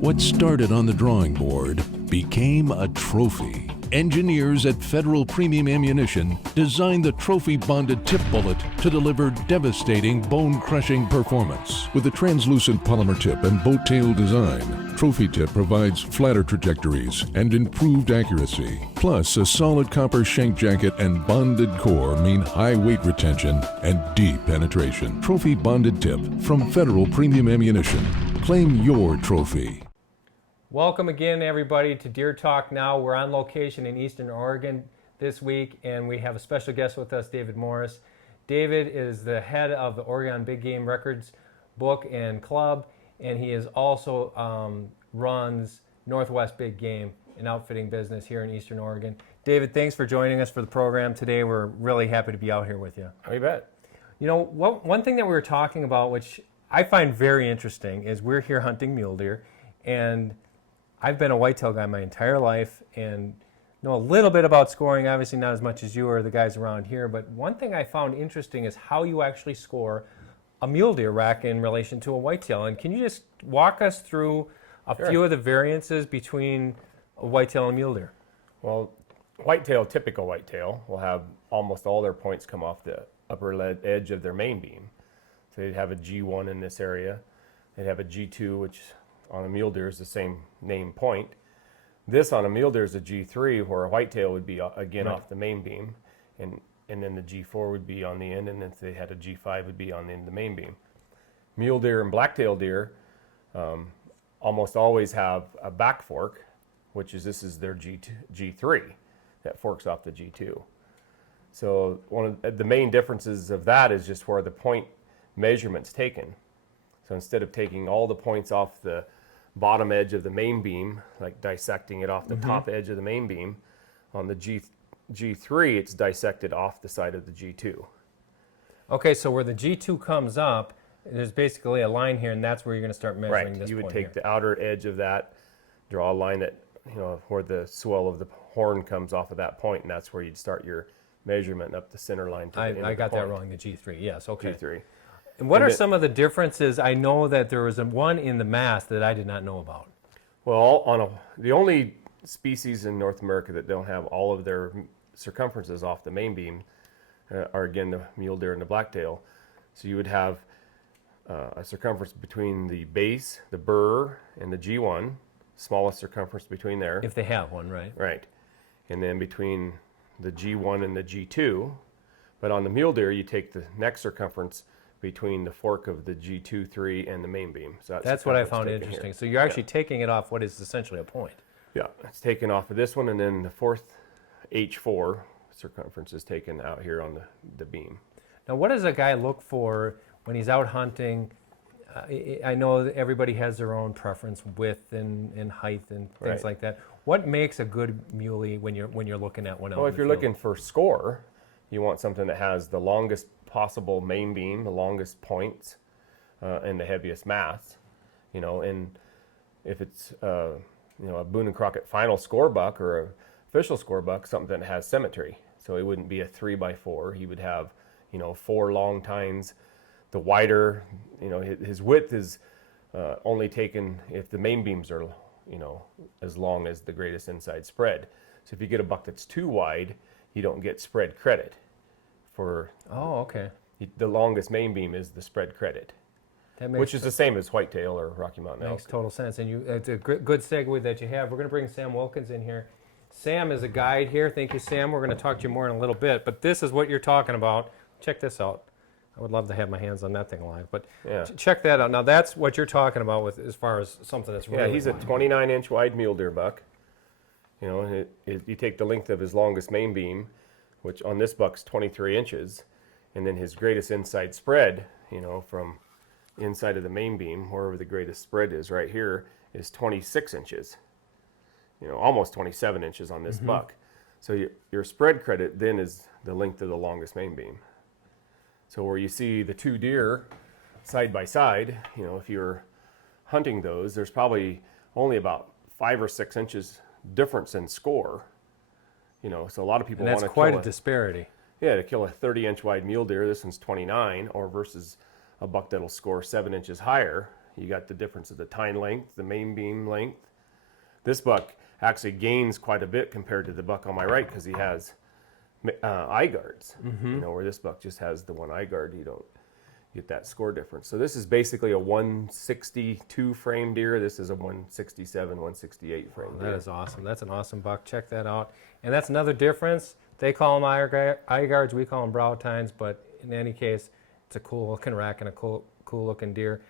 What started on the drawing board became a trophy. Engineers at Federal Premium Ammunition designed the trophy-bonded tip bullet to deliver devastating, bone-crushing performance. With a translucent polymer tip and boat tail design, Trophy Tip provides flatter trajectories and improved accuracy. Plus, a solid copper shank jacket and bonded core mean high weight retention and deep penetration. Trophy Bonded Tip from Federal Premium Ammunition. Claim your trophy. Welcome again, everybody, to Deer Talk Now. We're on location in Eastern Oregon this week, and we have a special guest with us, David Morris. David is the head of the Oregon Big Game Records book and club, and he is also runs Northwest Big Game, an outfitting business here in Eastern Oregon. David, thanks for joining us for the program today. We're really happy to be out here with you. You bet. You know, one thing that we were talking about, which I find very interesting, is we're here hunting mule deer, and I've been a whitetail guy my entire life and know a little bit about scoring, obviously not as much as you or the guys around here, but one thing I found interesting is how you actually score a mule deer rack in relation to a whitetail. And can you just walk us through a few of the variances between a whitetail and mule deer? Well, whitetail, typical whitetail, will have almost all their points come off the upper edge of their main beam. So they'd have a G1 in this area. They'd have a G2, which on a mule deer is the same name point. This on a mule deer is a G3, where a whitetail would be again off the main beam, and then the G4 would be on the end, and if they had a G5 would be on the end of the main beam. Mule deer and blacktail deer almost always have a back fork, this is their G3 that forks off the G2. So one of the main differences of that is just where the point measurement's taken. So instead of taking all the points off the bottom edge of the main beam, like dissecting it off the top edge of the main beam, on the G3 it's dissected off the side of the G2. Okay, so where the G2 comes up, there's basically a line here, and that's where you're going to start measuring this. You would point take the outer edge of that, draw a line that, where the swell of the horn comes off of that point, and that's where you'd start your measurement up the center line. I got that wrong, the G3, yes, okay. G3. And what are some of the differences? I know that there was one in the mass that I did not know about. Well, the only species in North America that don't have all of their circumferences off the main beam are, again, the mule deer and the blacktail. So you would have a circumference between the base, the burr, and the G1, smallest circumference between there. If they have one, right? Right. And then between the G1 and the G2. But on the mule deer, you take the next circumference between the fork of the G2, 3, and the main beam. So that's what I found interesting. Here. So you're actually taking it off what is essentially a point. Yeah, it's taken off of this one, and then the fourth H4 circumference is taken out here on the beam. Now, what does a guy look for when he's out hunting? I know that everybody has their own preference, width and height and things like that. What makes a good muley when you're looking at one? Well, if you're looking for score, you want something that has the longest possible main beam, the longest points, and the heaviest mass. And if it's a Boone and Crockett final score buck or a official score buck, something that has symmetry. So it wouldn't be a 3x4. He would have 4 long tines. The wider, his width is only taken if the main beams are as long as the greatest inside spread. So if you get a buck that's too wide, you don't get spread credit. The longest main beam is the spread credit, which is the same as whitetail or Rocky Mountain elk. Makes total sense, and it's a good segue that you have. We're going to bring Sam Wilkins in here. Sam is a guide here. Thank you, Sam. We're going to talk to you more in a little bit, but this is what you're talking about. Check this out. I would love to have my hands on that thing live, but check that out. Now that's what you're talking about with as far as something that's really he's a 29-inch wide mule deer buck. You take the length of his longest main beam, which on this buck's 23 inches, and then his greatest inside spread, from inside of the main beam, wherever the greatest spread is right here, is 26 inches. Almost 27 inches on this buck. So your spread credit then is the length of the longest main beam. So where you see the two deer side by side, if you're hunting those, there's probably only about 5 or 6 inches difference in score. So a lot of people want to kill quite a disparity. Yeah, to kill a 30-inch wide mule deer, this one's 29, or versus a buck that'll score 7 inches higher, You got the difference of the tine length, the main beam length. This buck actually gains quite a bit compared to the buck on my right because he has eye guards. You know, where this buck just has the one eye guard, you don't get that score difference. So this is basically a 162 frame deer. This is a 167, 168 frame deer. That is awesome. That's an awesome buck. Check that out. And that's another difference. They call them eye guards. We call them brow tines. But in any case, it's a cool looking rack and a cool looking deer.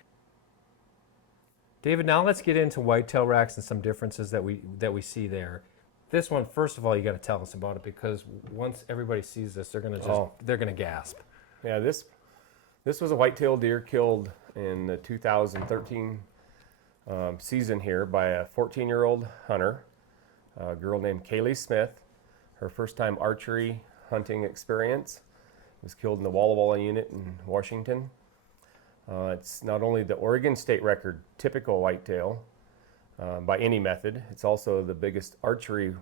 David, now let's get into whitetail racks and some differences that we see there. This one, first of all, you got to tell us about it because once everybody sees this, they're gonna gasp. Yeah, this was a whitetail deer killed in the 2013 season here by a 14-year-old hunter, a girl named Kaylee Smith. Her first time archery hunting experience. Was killed in the Walla Walla unit in Washington. It's not only the Oregon state record typical whitetail by any method, it's also the biggest archery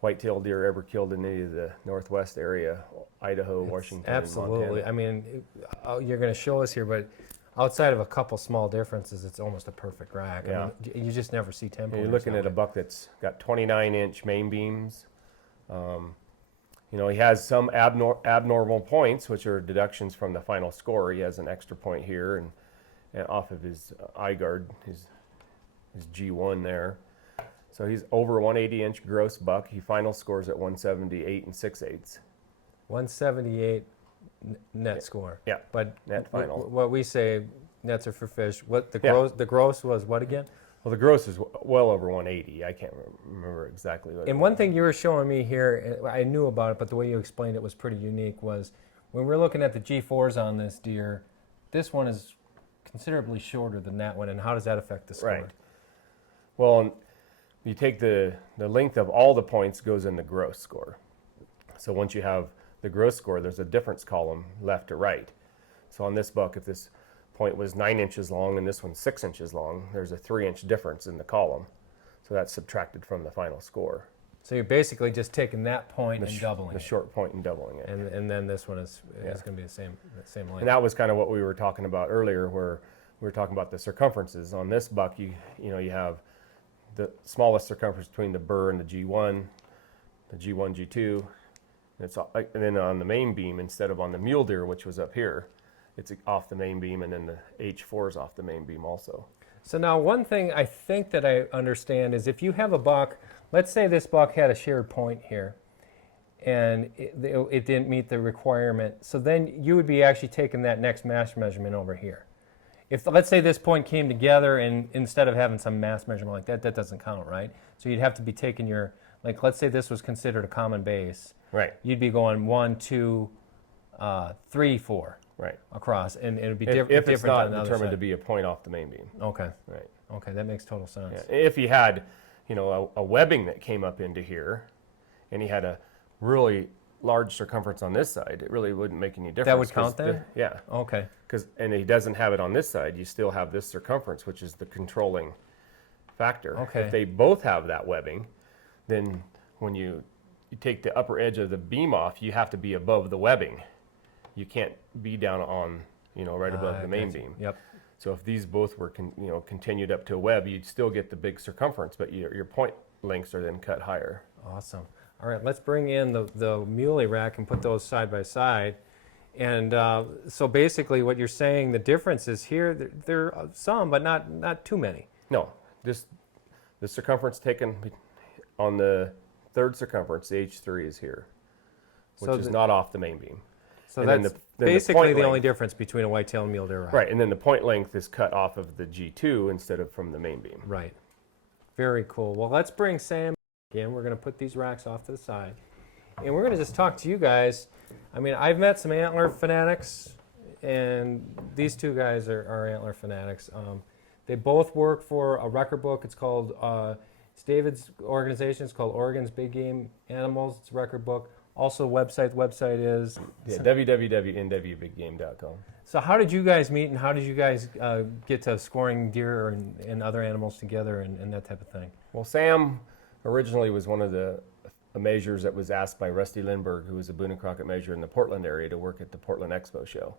whitetail deer ever killed in any of the Northwest area, Idaho, Washington, Absolutely. and Montana. I mean, you're going to show us here, but outside of a couple small differences, it's almost a perfect rack. Yeah. I mean, you just never see tempo. You're looking at a buck that's got 29-inch main beams. You know, he has some abnormal points, which are deductions from the final score. He has an extra point here and off of his eye guard, his G1 there. So he's over 180-inch gross buck. He final scores at 178 and 6/8. 178 net score. Yeah, But net final. what we say, nets are for fish. What the Yeah. gross was what again? Well, the gross is well over 180. I can't remember exactly what. And one thing you were showing me here, I knew about it, but the way you explained it was pretty unique, was when we're looking at the G4s on this deer, this one is considerably shorter than that one, and how does that affect the score? Right. Well, you take the length of all the points goes in the gross score. So once you have the gross score, there's a difference column left to right. So on this buck, if this point was 9 inches long and this one's 6 inches long, there's a 3-inch difference in the column. So that's subtracted from the final score. So you're basically just taking that point and doubling the it. short point and doubling it. And then this one is going to be the same length. And that was kind of what we were talking about earlier, where we were talking about the circumferences. On this buck, you have the smallest circumference between the burr and the G1, the G1, G2. And then on the main beam, instead of on the mule deer, which was up here, it's off the main beam, and then the H4 is off the main beam also. So now one thing I think that I understand is if you have a buck, let's say this buck had a shared point here, and it didn't meet the requirement, so then you would be actually taking that next mass measurement over here. If, let's say this point came together and instead of having some mass measurement like that, that doesn't count, right? So you'd have to be taking your, like let's say this was considered a common base. Right. You'd be going 1, 2, 3, 4. Right. Across, and it would be If different it's not on the other determined side. to be a point off the main beam. Okay. Right. Okay, that makes total sense. Yeah. If he had, a webbing that came up into here, and he had a really large circumference on this side, it really wouldn't make any difference. That would count then? Yeah. Okay. And he doesn't have it on this side. You still have this circumference, which is the controlling factor. Okay. If they both have that webbing, then when you take the upper edge of the beam off, you have to be above the webbing. You can't be down on, right above the main Gotcha. beam. Yep. So if these both were, continued up to a web, you'd still get the big circumference, but your point lengths are then cut higher. Awesome. All right, let's bring in the muley rack and put those side by side. And so basically what you're saying, the difference is here, there are some, but not too many. No, the circumference taken on the third circumference, the H3 is here, which is not off the main beam. So And then that's the basically point the only length- difference between a whitetail and mule deer rack. Right, and then the point length is cut off of the G2 instead of from the main beam. Right. Very cool. Well, let's bring Sam in. We're going to put these racks off to the side. And we're going to just talk to you guys. I mean, I've met some antler fanatics, and these two guys are antler fanatics. They both work for a record book. It's called, it's David's organization. It's called Oregon's Big Game Animals. It's a record book. Also, the website is? Yeah, www.nwbiggame.com. So how did you guys meet, and how did you guys get to scoring deer and other animals together and that type of thing? Well, Sam originally was one of the measures that was asked by Rusty Lindbergh, who was a Boone and Crockett measure in the Portland area, to work at the Portland Expo show.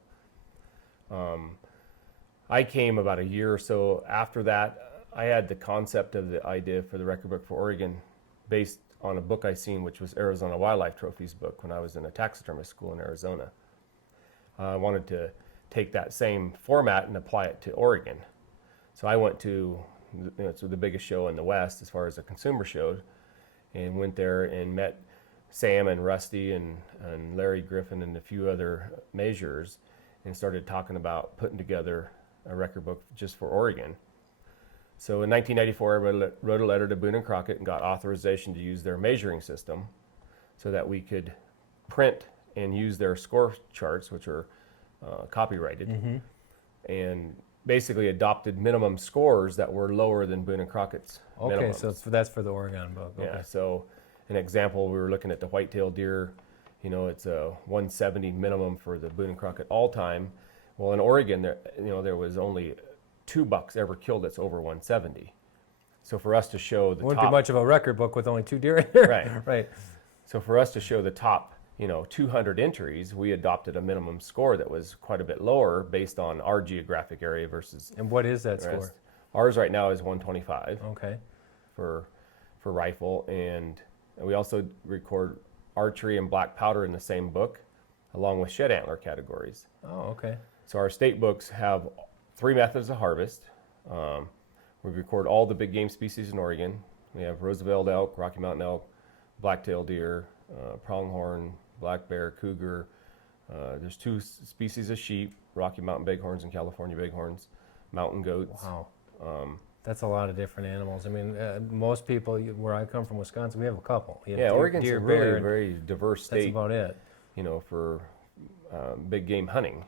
I came about a year or so after that. I had the concept of the idea for the record book for Oregon based on a book I seen, which was Arizona Wildlife Trophies book when I was in a taxidermist school in Arizona. I wanted to take that same format and apply it to Oregon. So I went to it's the biggest show in the West as far as a consumer show, and went there and met Sam and Rusty and Larry Griffin and a few other measurers, and started talking about putting together a record book just for Oregon. So in 1994, I wrote a letter to Boone and Crockett and got authorization to use their measuring system so that we could print and use their score charts, which are copyrighted, and basically adopted minimum scores that were lower than Boone and Crockett's minimums. So that's for the Oregon book. Okay. Yeah, so an example, we were looking at the whitetail deer, it's a 170 minimum for the Boone and Crockett all time. Well, in Oregon, there was only 2 bucks ever killed that's over 170. So for us to show the wouldn't be much of a record book with only 2 deer in there. Right. Right. So for us to show the top, 200 entries, we adopted a minimum score that was quite a bit lower based on our geographic area versus. And what is that the rest. score? Ours right now is 125. Okay. For rifle, and we also record archery and black powder in the same book, along with shed antler categories. Oh, okay. So our state books have 3 methods of harvest. We record all the big game species in Oregon. We have Roosevelt elk, Rocky Mountain elk, black-tailed deer, pronghorn, black bear, cougar. There's 2 species of sheep, Rocky Mountain bighorns and California bighorns, mountain goats. Wow. That's a lot of different animals. I mean, most people, where I come from, Wisconsin, we have a couple. You have Oregon's deer, a bear, really and very diverse state. that's about it. For big game hunting.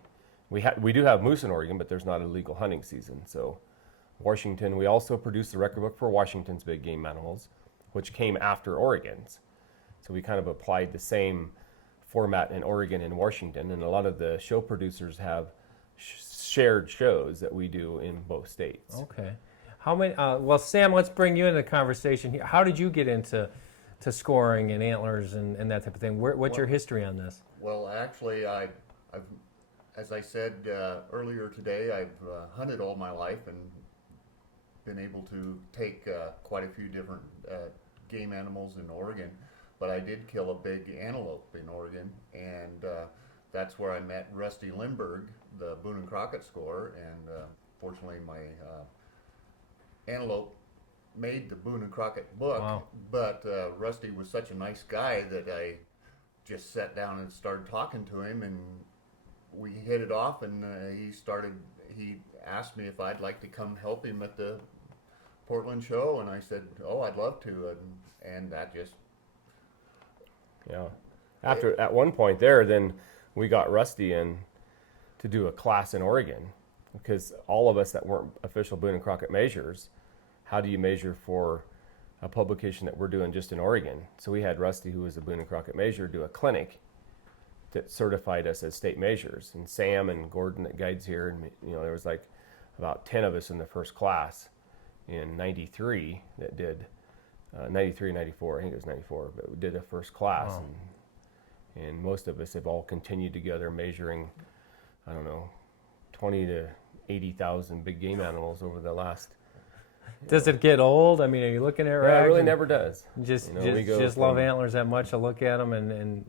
We do have moose in Oregon, but there's not a legal hunting season. So Washington, we also produced the record book for Washington's big game animals, which came after Oregon's. So we kind of applied the same format in Oregon and Washington, and a lot of the show producers have shared shows that we do in both states. Okay. How many? Well, Sam, let's bring you into the conversation here. How did you get into scoring and antlers and that type of thing? What's your history on this? Well, actually, I've as I said earlier today, I've hunted all my life and been able to take quite a few different game animals in Oregon. But I did kill a big antelope in Oregon, and that's where I met Rusty Lindbergh, the Boone and Crockett scorer, and fortunately my antelope made the Boone and Crockett book. Wow. But Rusty was such a nice guy that I just sat down and started talking to him, and we hit it off, and he asked me if I'd like to come help him at the Portland show, and I said, oh, I'd love to, and that just... Yeah. At one point there, then we got Rusty in to do a class in Oregon, because all of us that weren't official Boone and Crockett measures, how do you measure for a publication that we're doing just in Oregon? So we had Rusty, who was a Boone and Crockett measure, do a clinic that certified us as state measures. And Sam and Gordon that guides here, and there was like about 10 of us in the first class in 93 that did 93 and 94, I think it was 94, but we did a first class. Wow. And most of us have all continued together measuring, 20 to 80,000 big game animals over the last. Does it get old? I mean, are you looking at Yeah, it really never does. Just just love antlers that much to look at them and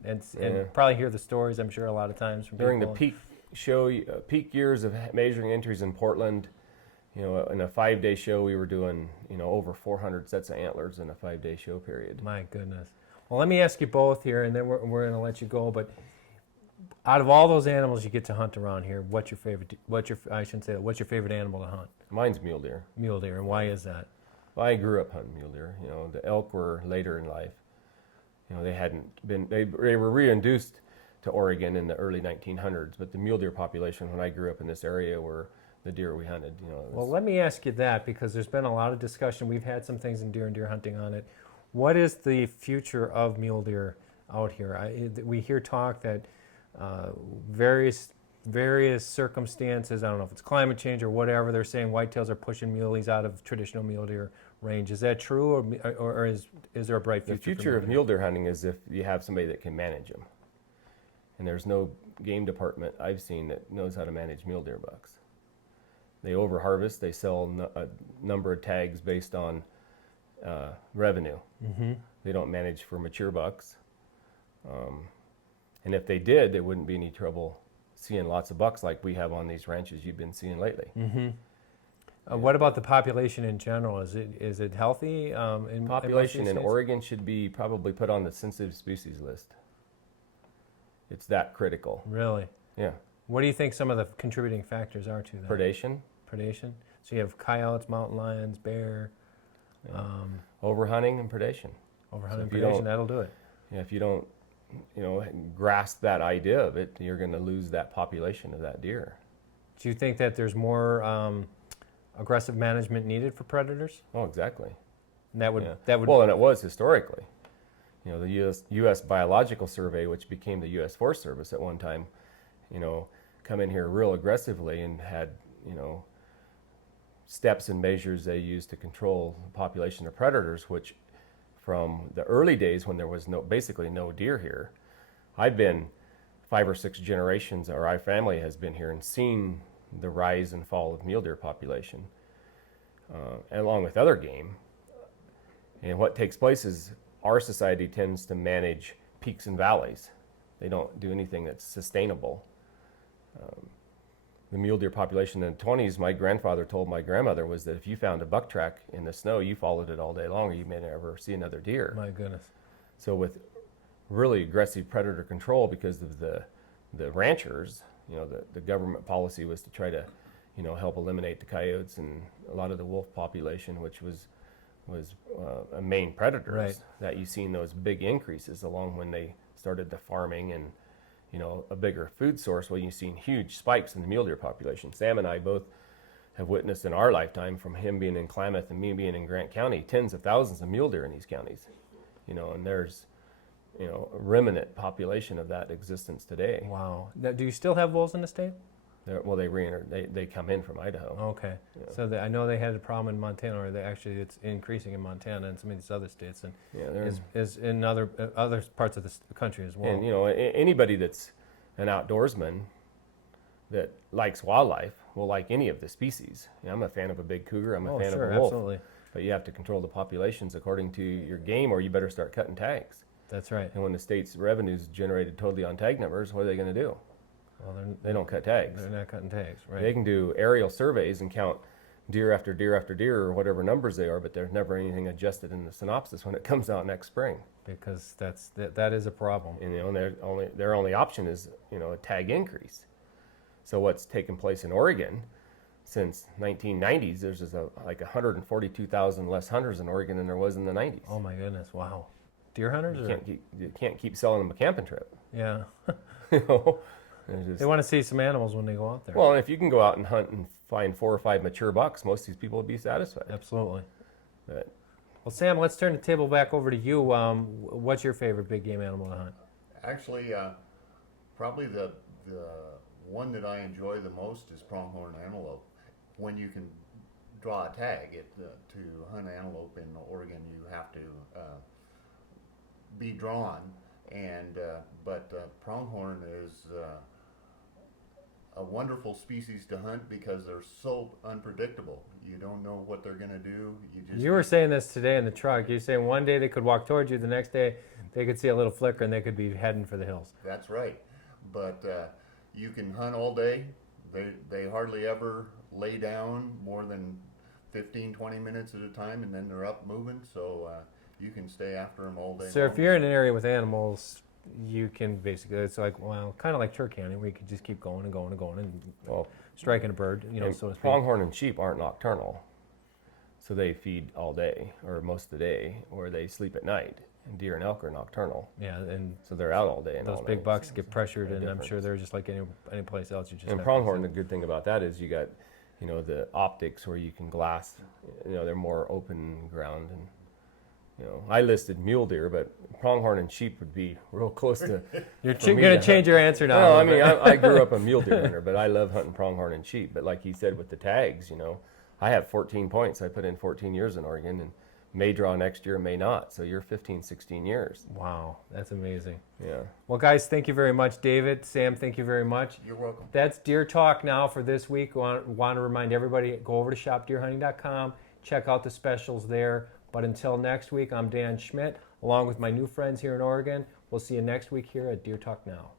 probably hear the stories, I'm sure, a lot of times from During people. the peak years of measuring entries in Portland, in a 5-day show, we were doing, over 400 sets of antlers in a 5-day show period. My goodness. Well, let me ask you both here, and then we're going to let you go. But out of all those animals you get to hunt around here, what's your favorite? What's your favorite animal to hunt? Mine's mule deer. Mule deer, and why is that? Well, I grew up hunting mule deer. The elk were later in life. They hadn't been. They were reintroduced to Oregon in the early 1900s, but the mule deer population when I grew up in this area were the deer we hunted. Well, let me ask you that, because there's been a lot of discussion. We've had some things in deer and deer hunting on it. What is the future of mule deer out here? We hear talk that various circumstances, I don't know if it's climate change or whatever, they're saying whitetails are pushing muleys out of traditional mule deer range. Is that true, or is there a bright future? The future of mule deer hunting is if you have somebody that can manage them. And there's no game department I've seen that knows how to manage mule deer bucks. They overharvest. They sell a number of tags based on revenue. They don't manage for mature bucks. And if they did, there wouldn't be any trouble seeing lots of bucks like we have on these ranches you've been seeing lately. What about the population in general? Is it healthy? Population in Oregon should be probably put on the sensitive species list. It's that critical. Really? Yeah. What do you think some of the contributing factors are to that? Predation. Predation. So you have coyotes, mountain lions, bear. Overhunting and predation. Overhunting, So predation, that'll do it. Yeah, if you don't, grasp that idea of it, you're going to lose that population of that deer. Do you think that there's more aggressive management needed for predators? Oh, exactly. And that would Well, and it was historically. The U.S. Biological Survey, which became the U.S. Forest Service at one time, come in here real aggressively and had, steps and measures they used to control the population of predators, which from the early days when there was basically no deer here, I've been 5 or 6 generations, or our family has been here and seen the rise and fall of mule deer population, along with other game. And what takes place is our society tends to manage peaks and valleys. They don't do anything that's sustainable. The mule deer population in the 20s, my grandfather told my grandmother, was that if you found a buck track in the snow, you followed it all day long, or you may never see another deer. My goodness. So with really aggressive predator control, because of the ranchers, the government policy was to try to, help eliminate the coyotes and a lot of the wolf population, which was a main predators. Right. That you've seen those big increases along when they started the farming and a bigger food source. Well, you've seen huge spikes in the mule deer population. Sam and I both have witnessed in our lifetime, from him being in Klamath and me being in Grant County, tens of thousands of mule deer in these counties. And there's a remnant population of that existence today. Wow. Now, do you still have wolves in the state? They come in from Idaho. Okay. Yeah. So I know they had a problem in Montana, or it's increasing in Montana and some of these other states, and is in other parts of the country as well. And anybody that's an outdoorsman that likes wildlife will like any of the species. I'm a fan of a big cougar. I'm a fan of a wolf. Absolutely. But you have to control the populations according to your game, or you better start cutting tags. That's right. And when the state's revenue's generated totally on tag numbers, what are they going to do? Well, They don't cut tags. They're not cutting tags, right? They can do aerial surveys and count deer after deer after deer, or whatever numbers they are, but there's never anything adjusted in the synopsis when it comes out next spring. Because that is a problem. And their only option is a tag increase. So what's taken place in Oregon since 1990s, there's just like 142,000 less hunters in Oregon than there was in the 90s. Oh my goodness! Wow. Deer hunters? You can't keep selling them a camping trip. Yeah. Just, They want to see some animals when they go out there. well, and if you can go out and hunt and find 4 or 5 mature bucks, most of these people would be satisfied. Absolutely. But Well, Sam, let's turn the table back over to you. What's your favorite big game animal to hunt? Actually, probably the one that I enjoy the most is pronghorn antelope. When you can draw a tag, to hunt antelope in Oregon, you have to be drawn. But pronghorn is a wonderful species to hunt because they're so unpredictable. You don't know what they're going to do. You were saying this today in the truck. You're saying one day they could walk towards you, the next day they could see a little flicker and they could be heading for the hills. That's right. But you can hunt all day. They hardly ever lay down more than 15, 20 minutes at a time, and then they're up moving. So you can stay after them all day So long. if you're in an area with animals, you can basically, it's like, well, kind of like turkey hunting, where you could just keep going and going and going and striking a bird, so to speak. Pronghorn and sheep aren't nocturnal, so they feed all day or most of the day, or they sleep at night. And deer and elk are nocturnal. Yeah, and So they're out all day and those all big night. bucks get pressured, and I'm difference. sure they're just like any place else. You just And have to pronghorn, the see. good thing about that is you got, the optics where you can glass, they're more open ground. And, I listed mule deer, but pronghorn and sheep would be real close to. You're for me going to to change your answer now. No, a I little mean, bit. I grew up a mule deer hunter, but I love hunting pronghorn and sheep. But like he said with the tags, I have 14 points. I put in 14 years in Oregon, and may draw next year, may not. So you're 15, 16 years. Wow, that's amazing. Yeah. Well, guys, thank you very much. David, Sam, thank you very much. You're welcome. That's Deer Talk now for this week. Want to remind everybody, go over to shopdeerhunting.com, check out the specials there. But until next week, I'm Dan Schmidt, along with my new friends here in Oregon. We'll see you next week here at Deer Talk Now.